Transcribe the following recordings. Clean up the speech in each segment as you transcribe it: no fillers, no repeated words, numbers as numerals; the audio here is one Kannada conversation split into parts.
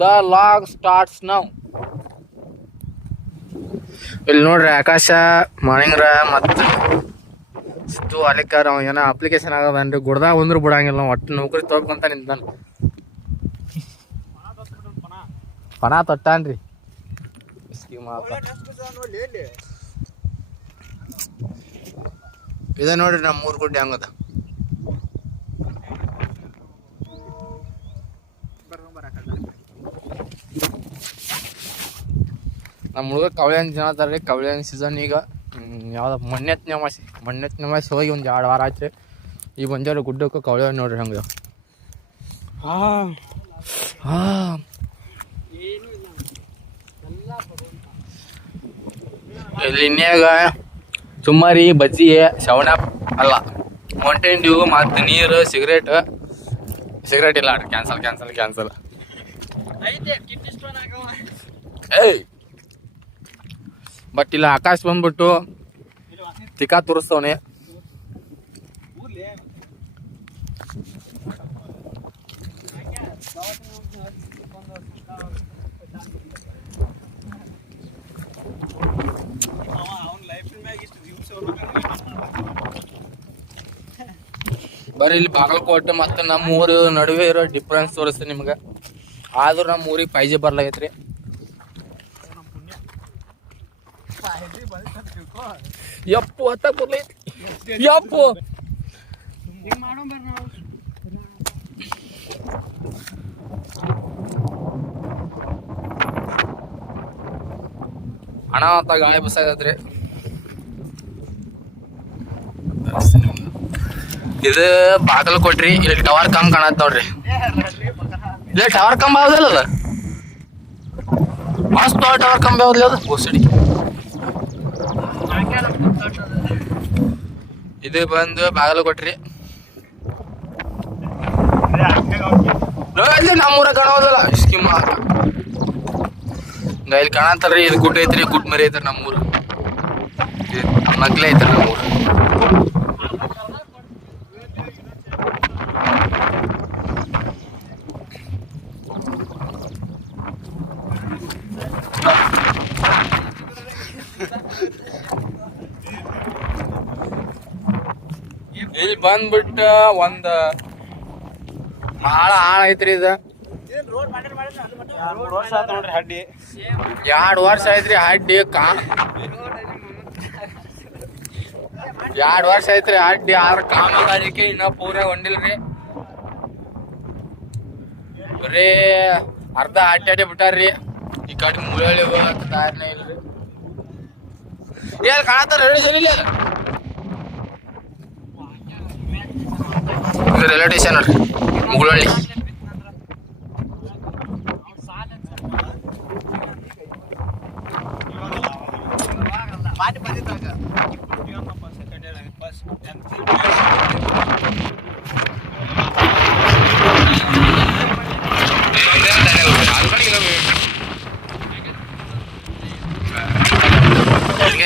The log starts now. ಇಲ್ಲಿ ನೋಡ್ರಿ ಆಕಾಶ ಮಾಣಿಂಗ್ರ ಮತ್ತು ಸಿದ್ದು ಅಲಿಕಾರ ಅವ ಏನೋ ಅಪ್ಲಿಕೇಶನ್ ಆಗದನ್ರಿ. ಗುಡ್ದಾಗ ಒಂದ್ರು ಬಿಡಂಗಿಲ್ಲ ನಾವು. ಒಟ್ಟು ನೌಕರಿ ತೊಗೊಬೇಕಂತ ನಿಂತಾನ. ಪಣ ತೊಟ್ಟಾನ್ರಿ. ಇದ ನೋಡ್ರಿ ನಮ್ಮ 3 ಗುಡ್ಡೆ ಹಂಗದ. ನಮ್ಮ ಹುಡುಗ ಕವಳಿಯನ್ ಜನ ಅದಾರ್ರಿ. ಕವಳಿಯನ್ ಸೀಸನ್ ಈಗ ಯಾವ್ದು ಮಣ್ಣೆತ್ನ ಅಮಾಸಿ ಹೋಗಿ ಒಂದು 2 ವಾರ ಆಯ್ತು. ಈಗ ಬಂಜಾರ ಗುಡ್ಡಕ್ಕೆ ಕವಳಿಯನ್ ನೋಡ್ರಿ ಹಂಗೆ. ಇಲ್ಲಿ ಇನ್ನೇಗ ಸುಮಾರಿ ಬಜ್ಜಿ ಶವಣ ಅಲ್ಲ ಮೌಂಟೇನ್ ಡ್ಯೂ ಮತ್ತು ನೀರು ಸಿಗರೇಟ್ ಇಲ್ಲ ಅಡ್ರಿ. ಕ್ಯಾನ್ಸಲ್ ಏಯ್. ಬಟ್ ಇಲ್ಲ ಆಕಾಶ್ ಬಂದ್ಬಿಟ್ಟು ತಿಕ್ಕಾ ತೋರಿಸ್ತವನೆ. ಬರೀ ಇಲ್ಲಿ ಬಾಗಲಕೋಟೆ ಮತ್ತು ನಮ್ಮ ಊರು ನಡುವೆ ಇರೋ ಡಿಫ್ರೆನ್ಸ್ ತೋರಿಸ್ತೀನಿ ನಿಮ್ಗೆ. ಆದ್ರೂ ನಮ್ಮ ಊರಿಗೆ ಪೈಜೆ ಬರ್ಲಾಗೈತ್ರಿ. ಯಪ್ಪು ಹತ್ತಾಗ ಬರ್ಲೈತಿ. ಯಪ್ಪು ಹಣ ಅಂತ ಗಾಳಿ ಬಸ್ಸಾಗತ್ರಿ. ಇದು ಬಾಗಲಕೋಟ್ರಿ. ಇಲ್ಲಿ ಟವರ್ ಕಂಬ ಕಾಣತ್ ನೋಡ್ರಿ. ಇಲ್ಲ ಟವರ್ ಕಂಬ ಯಾವ್ದಲ್ಲ ಅದ ಮಸ್ತ್ ಟವರ್ ಕಂಬ ಯಾವ್ದು ಅದು ಗೋಸಡಿ. ಇದು ಬಂದು ಬಾಗಲಕೋಟ್ರಿ. ನಮ್ಮೂರ ಕಾಣೋದಲ್ಲ ಸ್ಕಿಮ್ ಇಲ್ಲಿ ಕಾಣತ್ತಲ್ರಿ. ಇದು ಗುಡ್ಡ ಐತ್ರಿ. ಗುಡ್ ಮರಿ ಐತ್ರಿ ನಮ್ಮೂರು. ಮಗ್ಲೇ ಐತ್ರಿ ನಮ್ಮೂರು. ಇಲ್ಲಿ ಬಂದ್ಬಿಟ್ಟು ಒಂದು ಆಳ ಐತ್ರಿ. ಇದು 2 ವರ್ಷ ಐತ್ರಿ ಹಡ್ಡಿ. 2 ವರ್ಷ ಐತ್ರಿ ಹಡ್ಡಿ. ಆದ್ರ ಕಾಮಗಾರಿಕೆ ಇನ್ನ ಪೂರ ಹೊಂದಿಲ್ರಿ. ಬರೀ ಅರ್ಧ ಅಡ್ಡಿ ಬಿಟ್ಟಾರ್ರಿ. ಈ ಕಡೆ ಮುಳಳಿ ಹೋಗಕ್ಕೆ ದಾರಿನೇ ಇಲ್ರಿ. ಏನ್ ಕಾಣತ್ತಾರ ರೈಲ್ವೆ ಸ್ಟೇಷನ್ ನೋಡ್ರಿ ಮುಗುಳಳ್ಳಿ.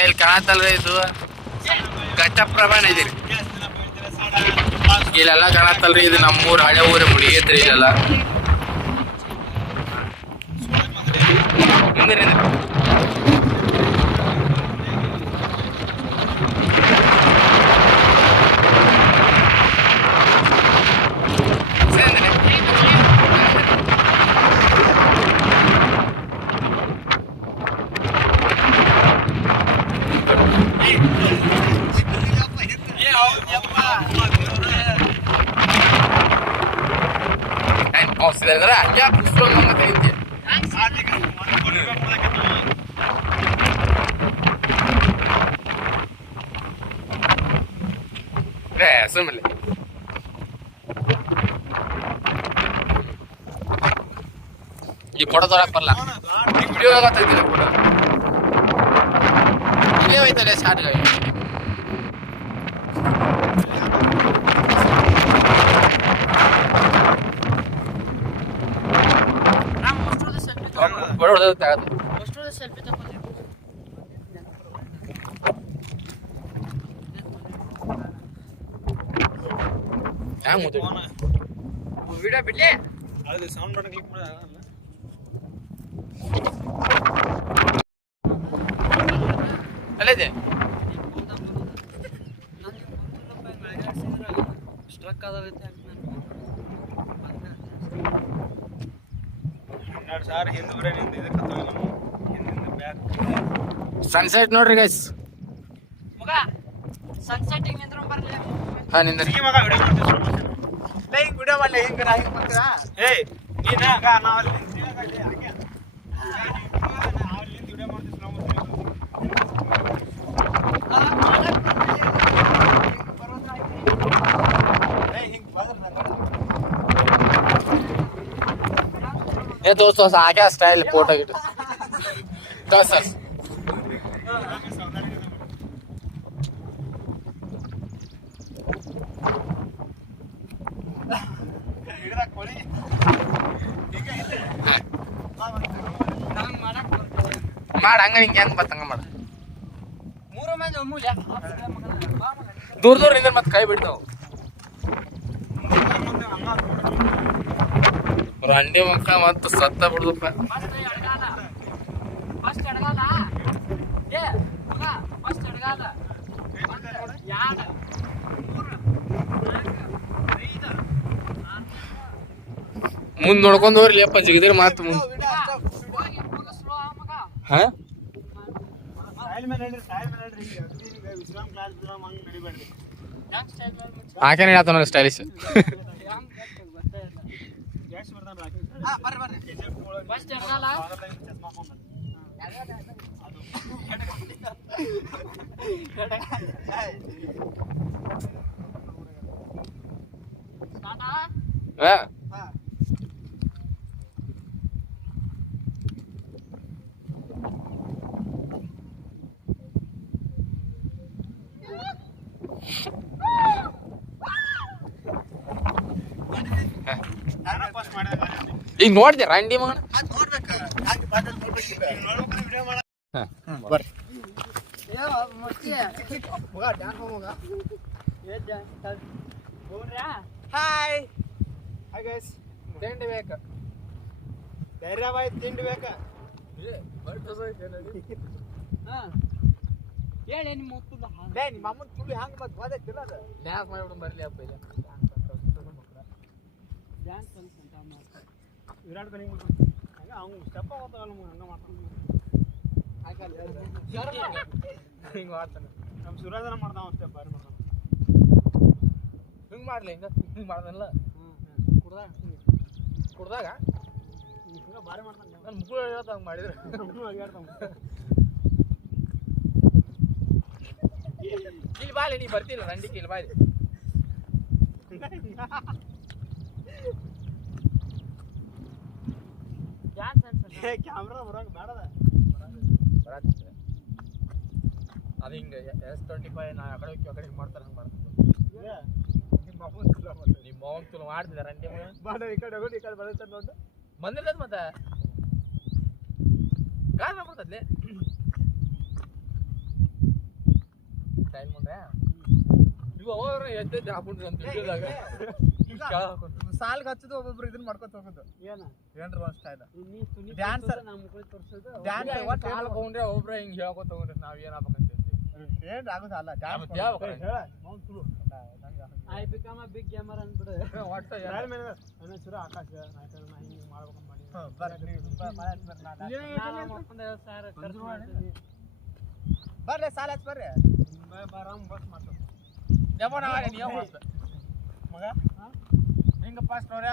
ಇಲ್ಲಿ ಕಾಣತ್ತಲ್ರಿ ಇದು ಘಟ್ಟಪ್ರಭಾನ ಇದೀರಿ. ಇಲ್ಲೆಲ್ಲ ಕಾಣತ್ತಲ್ರಿ. ಇದು ನಮ್ಮೂರು ಹಳೆ ಊರು ಮುಡಿಗೈತ್ರಿ. ಇಲ್ಲೆಲ್ಲ ya pusing banget ini. Semele. ಈ ಫೋಟೋ ತಗೊಳಕ್ ಬರಲ್ಲ. ವಿಡಿಯೋ ಆಗತ್ತಿಲ್ಲ ಫೋಟೋ. ವಿಡಿಯೋ ಐತಲ್ಲ ಸ್ಟಾರ್ಟ್ ಆಗಿ. ಫೋಟೋ ತೆಗೆದು ಅಷ್ಟೊಂದು ಸೆಲ್ಫಿ ತಗೊಂಡೆ. ಹ್ಯಾಂಗ ಮುದ್ದೆ ವಿಡಿಯೋ ಬಿಡ್ಲಿ. ಅದು ಸೌಂಡ್ ಬಟನ್ ಕ್ಲಿಕ್ ಮಾಡಿ ಆಗಲ್ಲ. ಅಲ್ಲಿದೆ ಸನ್ಸೆಟ್ ನೋಡ್ರಿ ಗೈಸ್. ಹಾ ನಿಂದ ವಿಡಿಯೋ ಮಾಡಲಿ ಹಿಂಗ ये दोस्तों आ गया स्टाइल फोटो गिट सर ಮಾಡ ಹಂಗ ನಿಂಗೆ ಹೆಂಗ್ ಬರ್ತಂಗ ಮಾಡ ದೂರ ದೂರ ನಿಂದ್ರೆ ಮತ್ತೆ ಕೈ ಬಿಡ್ತಾವ ರಂಡಿ ಮಕ್ಕ ಮತ್ತು ಸತ್ತ ಬಿಡುದಪ್ಪ. ಮುಂದ್ ನೋಡ್ಕೊಂಡ್ ಹೋಗ್ರಿ ಅಪ್ಪ ಜಿಗದಿರಿ ಮಾತು ಮುಂದ್. ಹಾ ಆಕೆ ಹೇಳ್ತಾನ ಸ್ಟೈಲಿಶ್. ಈಗ ನೋಡ್ದೆ ರಂಡಿ ಮಗನ ತಿಂಡಿ ಬೇಕ ಧೈರ್ಯವಾಯ್ ತಿಂಡಿ ಬೇಕ ಹೇಳಿ ನಿಮ್ಮ ಅಮ್ಮನ ತುಳಿ ಹಂಗ ಡ್ಯಾನ್ಸ್ ಮಾಡ್ಬಿಡ ಬರ್ಲಿ ಅಪ್ಪ ಇಲ್ಲ ವಿರಾಟ್ ಕೊಹ್ಲಿ ಅವ್ನು ಸ್ಟೆಪ್ ಹೋಗ್ತಾವಲ್ಲ ಹಂಗ ಮಾಡ್ತಾನೆ ಹಿಂಗ ಮಾಡ್ತಾನೆ. ನಮ್ಮ ಸುರಾಜನ ಮಾಡ್ತಾವ ಸ್ಟೆಪ್ ಬಾರಿ ಮಾಡ್ತಾನ ಹಿಂಗ್ ಮಾಡ್ಲಿ ಹಿಂಗ್ ಮಾಡ್ದಲ್ಲ ಕುಡ್ದಾಗ ಬಾರಿ ಮಾಡ್ತಾನೆ. ನನ್ನ ಮುಖ ಹೇಳ್ತ ಹಂಗ ಮಾಡಿದ್ರೆ ಇಲ್ಲಿ ಬಾಲಿ ನೀ ಬರ್ತಿಲ್ಲ ರಂಡಿಗೆ ಇಲ್ಲಿ ಬಾಲಿ ಕ್ಯಾಮ್ರಾ ಬರೋಂಗ ಬೇಡದ ಅದು ಹಿಂಗೆ S25 ನಾ ಆ ಕಡೆ ಆ ಕಡೆ ಮಾಡ್ತಾರೆ ಹಂಗೆ ಮಾಡ್ತಾರೆ. ನಿಮ್ಮ ಮಗನ್ ತುಳು ಮಾಡ್ತಿದ್ದಾರೆ ರಂಡಿ ಬಾಡ ಈ ಕಡೆ ಹೋಗಿ ಈ ಕಡೆ ಬರುತ್ತೆ ನೋಡು ಬಂದಿಲ್ಲ ಮತ್ತೆ ಕಾರ್ ಬರ್ತದ್ಲೆ ಸ್ಟೈಲ್ ಮುಂದೆ ನೀವು ಅವಾಗ ಎದ್ದೆ ಹಾಕೊಂಡ್ರಿ ಅಂತ ತಿಳಿದಾಗ ಸಾಲ್ಗೆ ಹಚ್ಚದು ಒಬ್ಬೊಬ್ರು ಇದನ್ನ ಮಾಡ್ಕೊತ ಹೋಗೋದು ಏನ್ರ ಸ್ಟೈಲ್ ಡ್ಯಾನ್ಸರ್ ತಗೊಂಡ್ರೆ ಒಬ್ರು ಹಿಂಗ್ ಹೇಳ್ಕೊತ ತಗೊಂಡ್ರೆ ನಾವ್ ಏನ್ ಆಗ್ಬೇಕಂತ ಏನ್ ಆಗುದಲ್ಲ ಬಿಗ್ ಗೇಮರ್ ಅಂದ್ಬಿಡು ಒಟ್ಟು ಆಕಾಶ ಹಿಂಗ್ ಮಾಡ್ಬೇಕಂತ ಮಾಡಿ ಬರ್ರಿ ಸಾಲ ಹಚ್ಚ ಬರ್ರಿ ಬಸ್ ಮಾಡ್ತಾರೆ ಮಗ ಹಿಂಗ ಪಾಸ್ ನೋಡ್ರ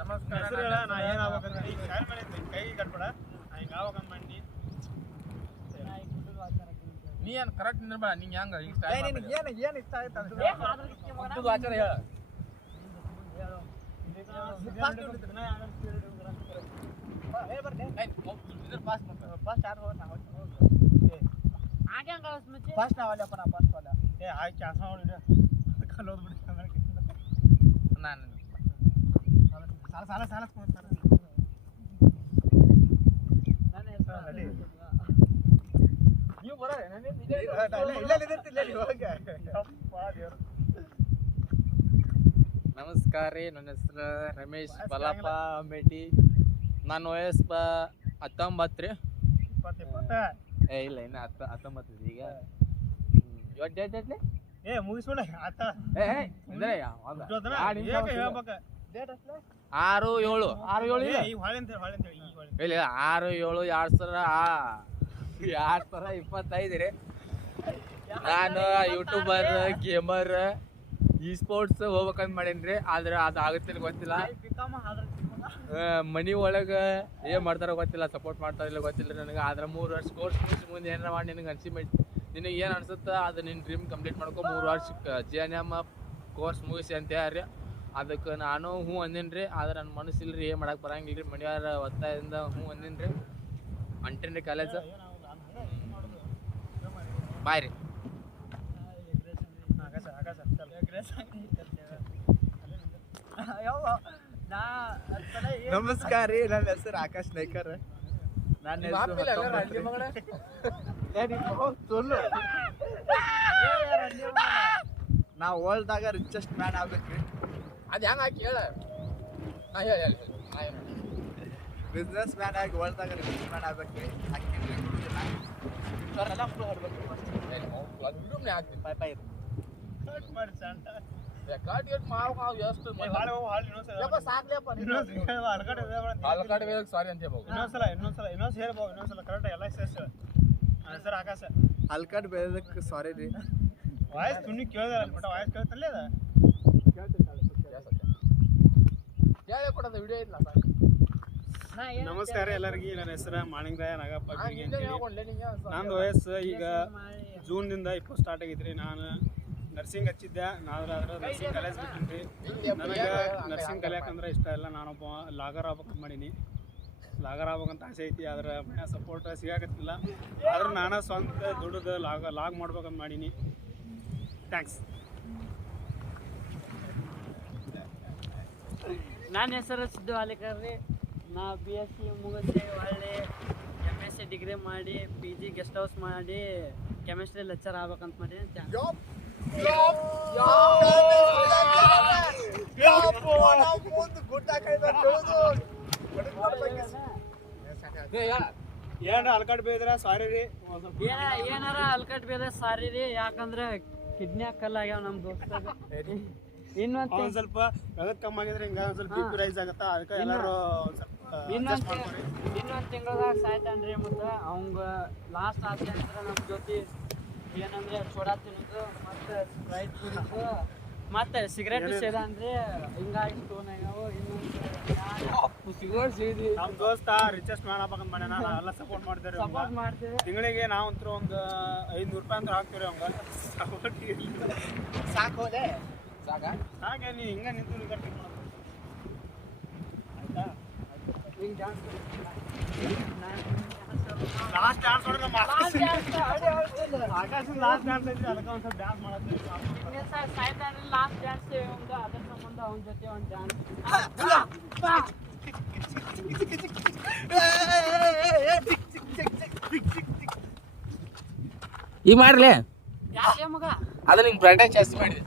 ನಮಸ್ಕಾರ ನಾ ಏನ್ ಆಗ್ಬೇಕಂದ್ರೆ ಈಗ ಶಾಲೆ ಮಾಡಿದ್ದೆ ಕೈ ಕಟ್ಬೇಡ ನಾ ಹಿಂಗ ಆಗ್ಬೇಕಂತ ಮಾಡಿ ನೀ ಏನ್ ಕರೆಕ್ಟ್ ನಿರ್ಬೇಡ ನಿಂಗೆ ಹೆಂಗ ಹಿಂಗ ಸ್ಟೈಲ್ ಏನ್ ಇಷ್ಟ ಆಯ್ತು ಅದು ಆಚಾರ ಹೇಳ ಪಾಸ್ ಫಸ್ಟ್ ಯಾರು ಫಸ್ಟ್ ನಾವಲ್ಲಪ್ಪ ನಾ ಫಸ್ಟ್ ಅಲ್ಲ ಏ ಆಯ್ತು ಕೆಲಸ ಮಾಡಿದ್ರೆ ಕಲ್ಲೋದು ಬಿಡ್ತೀನಿ ನಾನು ಸಾಲ ಸಾಲ ನೀವು ಬರೋರೆ ನಮಸ್ಕಾರ ರೀ, ನನ್ನ ಹೆಸರು ರಮೇಶ್ ಬಲಪ್ಪ ಮೇಟಿ. ನನ್ನ ವಯಸ್ಸು 19 ರೀ. ಇಲ್ಲ ಇನ್ನ 19 ಈಗ ಇವತ್ತು ಡೇಟ್ ಐತ್ಲೆ ಮುಗಿಸ್ಬಿಡ ಆತ 6-7-2025 ರೀ. ನಾನು ಯೂಟ್ಯೂಬರ್ ಗೇಮರ್ ಈ ಸ್ಪೋರ್ಟ್ಸ್ ಹೋಗ್ಬೇಕಂತ ಮಾಡೇನ್ರಿ. ಆದ್ರೆ ಅದು ಆಗುತ್ತಿಲ್ಲ ಗೊತ್ತಿಲ್ಲ. ಮನಿ ಒಳಗೆ ಏನ್ ಮಾಡ್ತಾರೋ ಗೊತ್ತಿಲ್ಲ, ಸಪೋರ್ಟ್ ಮಾಡ್ತಾರಿಲ್ಲ ಗೊತ್ತಿಲ್ಲ ನನಗೆ. ಆದ್ರೆ 3 ವರ್ಷ ಕೋರ್ಸ್ ಮುಗಿಸಿ ಮುಂದೆ ಏನಾರ ಮಾಡಿ ನಿನಗೆ ನಿನಗೆ ಏನು ಅನ್ಸುತ್ತಾ ಅದು ನಿನ್ನ ಡ್ರೀಮ್ ಕಂಪ್ಲೀಟ್ ಮಾಡ್ಕೊ. 3 ವರ್ಷ JNM ಕೋರ್ಸ್ ಮುಗಿಸಿ ಅಂತ ಹೇಳ್ರಿ. ಅದಕ್ಕೆ ನಾನು ಹ್ಞೂ ಅಂದೇನ್ರಿ. ಆದ್ರೆ ನನ್ನ ಮನಸ್ಸಿಲ್ರಿ, ಏನು ಮಾಡಕ್ಕೆ ಬರಂಗಿಲ್ಲ ರೀ. ಮನೆಯವರ ಒತ್ತಾಯದಿಂದ ಹ್ಞೂ ಅಂದೇನ್ರಿ. ಅಂಟೇನ್ರಿ ಕಾಲೇಜ್. ಬಾಯ್ ರೀ. ನಮಸ್ಕಾರ ರೀ, ನನ್ನ ಹೆಸರು ಆಕಾಶ್ ನಾಯ್ಕರ್. ನಾವು ವರ್ಲ್ಡ್ದಾಗ ರಿಚೆಸ್ಟ್ ಮ್ಯಾನ್ ಆಗ್ಬೇಕ್ರಿ. ಅದು ಹೆಂಗೆ ಹಾಕಿ ಹೇಳ. ಬಿಸ್ನೆಸ್ ಮ್ಯಾನ್ ಆಗಿ ವರ್ಲ್ಡ್ದಾಗ ರಿಚೆಸ್ಟ್ ಮ್ಯಾನ್ ಆಗ್ಬೇಕ್ರಿ. ಹಲ್ಕಟ್ ಬೆಳೆದಕ್ಕೆ ಸಾರಿ ರೀ. ವಾಯ್ಸ್ ತುನಿ ಕೇಳಿದ ವಾಯ್ಸ್ ಕೇಳ್ತಲ್ಲ ಅದ ನಮಸ್ಕಾರ ಎಲ್ಲರಿಗೂ. ನನ್ನ ಹೆಸರು ಮಾಣಿಂಗರಾಯ ನಾಗಪ್ಪ ಗಿರಿಗೆ ಅಂತೇಳಿ. ನಂದು ವಯಸ್ಸು ಈಗ ಜೂನ್ದಿಂದ 20 ಸ್ಟಾರ್ಟ್ ಆಗೈತ್ರಿ. ನಾನು ನರ್ಸಿಂಗ್ ಹಚ್ಚಿದ್ದೆ. ಆದ್ರೆ ನರ್ಸಿಂಗ್ ಕಾಲೇಜ್ ಬಿಟ್ಟಿನ್ರಿ. ನನಗೆ ನರ್ಸಿಂಗ್ ಕಲಿಯಾಕಂದ್ರೆ ಇಷ್ಟ ಇಲ್ಲ. ನಾನೊಬ್ಬ ಲಾಗರ್ ಆಗ್ಬೇಕಂತ ಮಾಡೀನಿ. ಲಾಗರ್ ಆಗ್ಬೇಕಂತ ಆಸೆ ಐತಿ. ಆದ್ರೆ ಮನೆ ಸಪೋರ್ಟ್ ಸಿಗಾಕತ್ತಿಲ್ಲ. ಆದ್ರೆ ನಾನು ಸ್ವಂತ ದುಡ್ದು ಲಾಗ್ ಮಾಡ್ಬೇಕಂತ ಮಾಡೀನಿ. ಥ್ಯಾಂಕ್ಸ್. ನನ್ನ ಹೆಸರು ಸಿದ್ದು ಹಾಲೇಕರ್ ರೀ. ನಾ BSc ಮುಗಿಸಿ ಒಳ್ಳೆ MSc ಡಿಗ್ರಿ ಮಾಡಿ PG ಗೆಸ್ಟ್ ಹೌಸ್ ಮಾಡಿ ಕೆಮಿಸ್ಟ್ರಿ ಲೆಕ್ಚರ್ ಆಗ್ಬೇಕಂತ ಮಾಡಿ. ಏನಾರ ಅಲ್ಕಟ್ ಬೇದ್ರ ಸಾರಿ ರೀ. ಏನಾರ ಅಲ್ಕಟ್ ಬೇದ ಸಾರಿ ರೀ. ಯಾಕಂದ್ರೆ ಕಿಡ್ನಿ ಕಲ್ಲಾಗ್ಯಾವ ನಮ್ಮ ದೋಸ್ತಾಗ. ಇನ್ನೊಂದು ಸ್ವಲ್ಪ ರಗತ್ ಕಮ್ಮಿ ಆಗಿದ್ರೆ ಹಿಂಗ ಸ್ವಲ್ಪ BP ರೈಸ್ ಆಗತ್ತಾ. ಅದಕ್ಕೆ ಎಲ್ಲರೂ ಇನ್ನೊಂದು ತಿಂಗಳದಾಗ ಸಾಯ್ತಾನ್ರಿ. ಮತ್ತು ಅವಂಗ ಲಾಸ್ಟ್ ಆಸೆ ಅಂದ್ರೆ ನಮ್ಮ ಜೊತೆ ಏನಂದ್ರೆ ಸೋಡಾ ತಿನ್ನೋದು ಮತ್ತು ಸ್ಪ್ರೈಟ್ ಕುಡಿದು ಮತ್ತು ಸಿಗರೇಟ್ ಸೇದಾನ್ರಿ. ಹಿಂಗಾಗಿ ಸ್ಟೋನ್ ಆಗ್ಯಾವು. ಸಿಗರೇಟ್ ಸೇದಿ ನಮ್ಮ ದೋಸ್ತ ರಿಚೆಸ್ಟ್ ಮಾಡ್ಬೇಕಂತ ಮಾಡ್ಯಾನ. ನಾವೆಲ್ಲ ಸಪೋರ್ಟ್ ಮಾಡ್ತೀವಿ. ತಿಂಗಳಿಗೆ ನಾವಂತೂ ಒಂದು 500 ರೂಪಾಯಿ ಅಂತ ಹಾಕ್ತೀವಿ ಅವಂಗ. ಸಾಕೋದೆ ಹಾಗೆ ನೀ ಹಿಂಗ ನಿಂತು ಕಟ್ಟಿ ಮಾಡೋದು ಆಯ್ತಾ. ಲಾಸ್ಟ್ ಡ್ಯಾನ್ಸ್ ಹೊಡೆದ ಆಕಾಶ ಲಾಸ್ಟ್ ಡ್ಯಾನ್ಸ್ ಐತಿ. ಅದಕ್ಕೆ ಒಂದು ಸ್ವಲ್ಪ ಡ್ಯಾನ್ಸ್ ಮಾಡತ್ತೀವಿ. ಲಾಸ್ಟ್ ಡ್ಯಾನ್ಸ್ ಅದ್ರ ಸಂಬಂಧ ಅವನ ಜೊತೆ ಒಂದು ಡ್ಯಾನ್ಸ್ ಈಗ ಮಾಡ್ರಲೇ. ಯಾಕೆ ಮಗ ಅದು ನಿಂಗೆ ಬ್ರೈಟ್ನೆಸ್ ಜಾಸ್ತಿ ಮಾಡಿದೆ.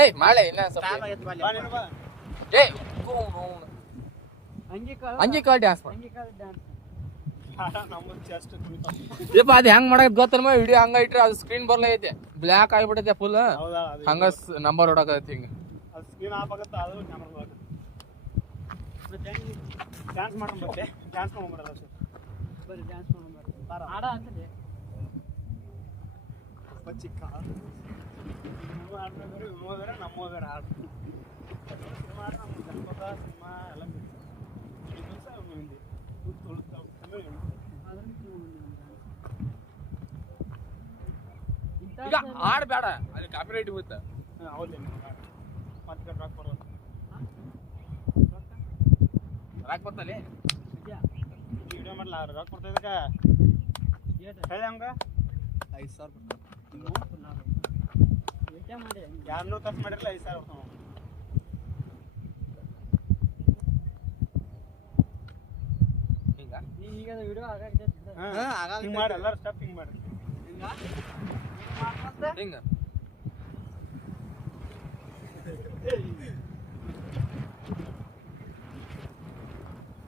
ಏಯ್ ಮಾಡೆ ಇನ್ನ ಸ್ವಲ್ಪ ಏಯ್ ಅಂಗಿಕಾಲ್ ಡ್ಯಾನ್ಸ್ ಯಪ್ಪ. ಅದು ಹೆಂಗ್ ಮಾಡಕ್ ಗೊತ್ತಮ್ಮ. ವಿಡಿಯೋ ಹಂಗ ಇಟ್ರೆ ಅದು ಸ್ಕ್ರೀನ್ ಬರ್ಲ ಐತೆ, ಬ್ಲ್ಯಾಕ್ ಆಗಿಬಿಟ್ಟೈತೆ ಫುಲ್. ಹಂಗ ನಂಬರ್ ಹೊಡಕೈತಿ. ಹಿಂಗ ಸ್ಕ್ರೀನ್ ಆಫ್ ಆಗತ್ತ. ಅದು ಡ್ಯಾನ್ಸ್ ಮಾಡ್ಕೊಂಡ್ಬರ್ತೆ. ಡ್ಯಾನ್ಸ್ ಮಾಡ್ಕೊಂಡ್ಬರಲ್ಲ ಬರೀ ಡ್ಯಾನ್ಸ್ ಮಾಡ್ಕೊಂಡ್ಬರ್ತಾರೆ. ಆಡ ಅಂತದೆ ಚಿಕ್ಕ ನಮ್ಮ ಹಾಡು ಸಿನಿಮಾ ಎಲ್ಲ ಈಗ ಹಾಡ್ ಬೇಡ, ಅಲ್ಲಿ ಕಾಪಿರೈಟ್ ಹೋಗುತ್ತೆ. ಹೌದೇನು ಮತ್ತೆ ರಾಕ್ ಬರೋದು ರಾಕ್ ಬರ್ತಲ್ಲಿ ವಿಡಿಯೋ ಮಾಡಲ್ಲ. ರಾಕ್ ಬರ್ತದಕ್ಕೆ ಹೇಳಿ ಹಂಗ 5,000 ಮಾಡಿ 200 ಖರ್ಚು ಮಾಡಿರಲ್ಲ 5,000 ಬರ್ತಾವ. ಈಗ ವಿಡಿಯೋ ಆಗಾಗ್ತೈತೆ. ಹಿಂಗೆ ಮಾಡಿ ಎಲ್ಲರೂ ಸ್ಟೆಪ್ ಹಿಂಗೆ ಮಾಡಿ ಹಿಂಗ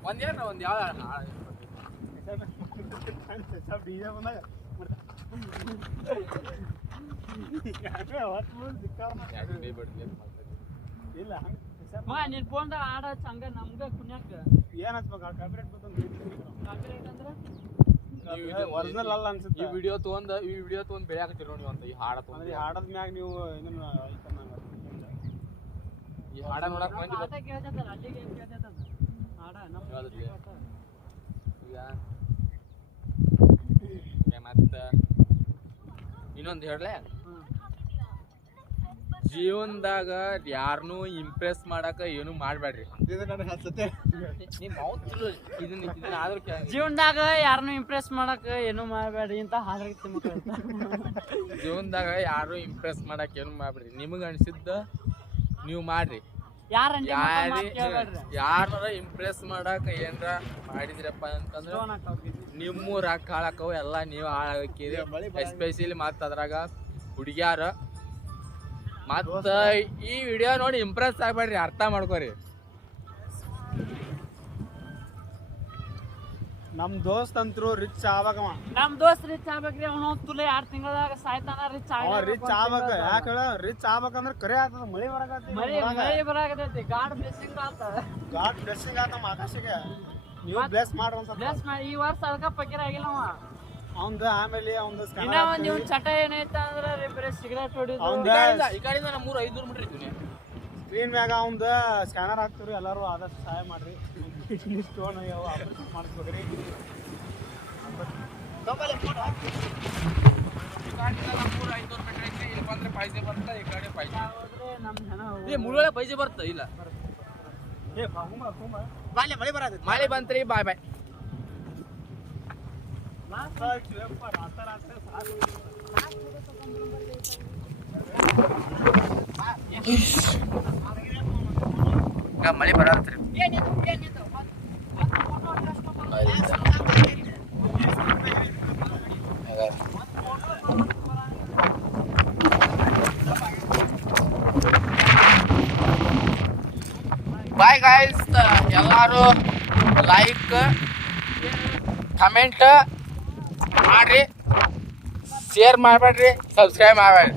ಒಂದ್ ಯಾವ ಡಿಜೆ ಬಂದಾಗ ಇಲ್ಲ ನಿನ್ ಫೋನ್ದಾಗ ಹಾಡ ಹಂಗ ನಮ್ಗ ಕುಣ್ಯಾಕ ಏನ್ ಹಚ್ಬೇಕು ಕಾಪಿರೇಟ್ ಕಾಪಿರೈಟ್ ಅಂದ್ರ ಒರಿಜಿನಲ್ ಅಲ್ಲ ಅನ್ಸುತ್ತೆ ಈ ವಿಡಿಯೋ ತಗೊಂಡ್ ಬೆಳೆಯಾಕತ್ತೀರಿ ನೋಡಿ ಅಂತ ಈ ಹಾಡ ಅಂದ್ರೆ ಈ ಹಾಡದ ಮ್ಯಾಗ ನೀವು ಇದನ್ನ ಈ ಹಾಡ ನೋಡಕ್ ಮಂದಿ ಆಟ ಕೇಳ್ತೈತಲ್ಲ ಅಲ್ಲಿಗೆ ಏನ್ ಕೇಳ್ತೈತದ ಹಾಡ ನಮ್ ಯಾವ್ದ್ರಲ್ಲಿ? ಈಗ ಮತ್ತ ಇನ್ನೊಂದು ಹೇಳ್ಲೆ ಜೀವನದಾಗ ಯಾರನ್ನೂ ಇಂಪ್ರೆಸ್ ಮಾಡಾಕ ಏನು ಮಾಡ್ಬೇಡ್ರಿ. ಇದನ್ನ ಆದ್ರೂ ಜೀವನದಾಗ ಯಾರನ್ನು ಇಂಪ್ರೆಸ್ ಮಾಡಕ್ ಏನು ಮಾಡಬೇಡ್ರಿ ಅಂತ ಹಾಡ್ರಿ ಮಕ್ಕಳು. ಜೀವನದಾಗ ಯಾರು ಇಂಪ್ರೆಸ್ ಮಾಡಕ್ ಏನು ಮಾಡ್ಬೇಡ್ರಿ. ನಿಮಗ್ ಅನ್ಸಿದ್ದ ನೀವು ಮಾಡ್ರಿ. ಯಾರ ಇಂಪ್ರೆಸ್ ಮಾಡಾಕ ಏನ್ರ ಮಾಡಿದ್ರಪ್ಪ ಅಂತಂದ್ರ ನಿಮ್ಮ ರೊಕ್ಕ ಹಾಳಾಕವು ಎಲ್ಲ ನೀವು ಹಾಳಾಕಿರಿ. ಎಸ್ಪೆಷಲಿ ಮತ್ತ ಅದ್ರಾಗ ಹುಡುಗ್ಯಾರ ಮತ್ತ ಈ ವಿಡಿಯೋ ನೋಡಿ ಇಂಪ್ರೆಸ್ ಆಗ್ಬೇಡ್ರಿ, ಅರ್ಥ ಮಾಡ್ಕೋರಿ. ನಮ್ ದೋಸ್ತ್ ಅಂತರು ರಿಚ್ ಆವಾಗವ. ನಮ್ ದೋಸ್ತ್ ರಿಚ್ ಆಗ್ಬೇಕ್ರಿ. ಅವನು ತುಲೆ 2 ತಿಂಗಳದಾಗ ಸಾಯ್ತಾನ. ರಿಚ್ ಆಗ್ಬೇಕ. ಯಾಕ ಹೇಳ ರಿಚ್ ಆಗ್ಬೇಕಂದ್ರ ಕರೆ ಆಗ್ತದ. ಮಳಿ ಬರಾಕತ್ತಿ. ಮಳಿ ಬರಾಕತೈತಿ. ಗಾಡ್ ಬ್ಲೆಸ್ಸಿಂಗ್ ಆತ ನಮ್ಮ ಆಕಾಶಿಗೆ. ನೀವು ಬ್ಲೆಸ್ ಮಾಡ್ರಿ ಒಂದ್ ಬ್ಲೆಸ್ ಮಾಡಿ. ಈ ವರ್ಷ ಅದಕ್ಕ ಪಕೀರ ಆಗಿಲ್ಲ ಅವ. ಅವಂದ ಆಮೇಲೆ ಅವಂದ ಇನ್ನ ಒಂದ್ ಇವ್ನ ಚಟ ಏನೈತ ಅಂದ್ರ ಬರೀ ಸಿಗರೇಟ್ ಹೊಡಿದು. ಈ ಕಡೆಯಿಂದ ನಮ್ಮ 300-500 ಮೀಟರ್ ಇದ್ದೀವಿ. ಸ್ಕ್ರೀನ್ ಮ್ಯಾಗ ಅವಂದ ಸ್ಕ್ಯಾನರ್ ಹಾಕ್ತಿವ್ರಿ. ಎಲ್ಲರೂ ಆದಷ್ಟು ಸಹಾಯ ಮಾಡ್ರಿ. ಸ್ಟೋನ್ ಆಪರೇಷನ್ ಮಾಡಿಸ್ಬೇಕ್ರಿ. ಮುಳುವಳೆ ಪೈಸೆ ಬರ್ತ ಇಲ್ಲ. ಮಳೆ ಬಂತ್ರಿ. Bye bye. ಮಳೆ ಬರತ್ರಿ. Bye guys. ಎಲ್ಲಾರು ಲೈಕ್ ಕಮೆಂಟ್ ಮಾಡ್ರಿ, ಶೇರ್ ಮಾಡ್ಬೇಡ್ರಿ, ಸಬ್ಸ್ಕ್ರೈಬ್ ಮಾಡ್ಬೇಡ್ರಿ.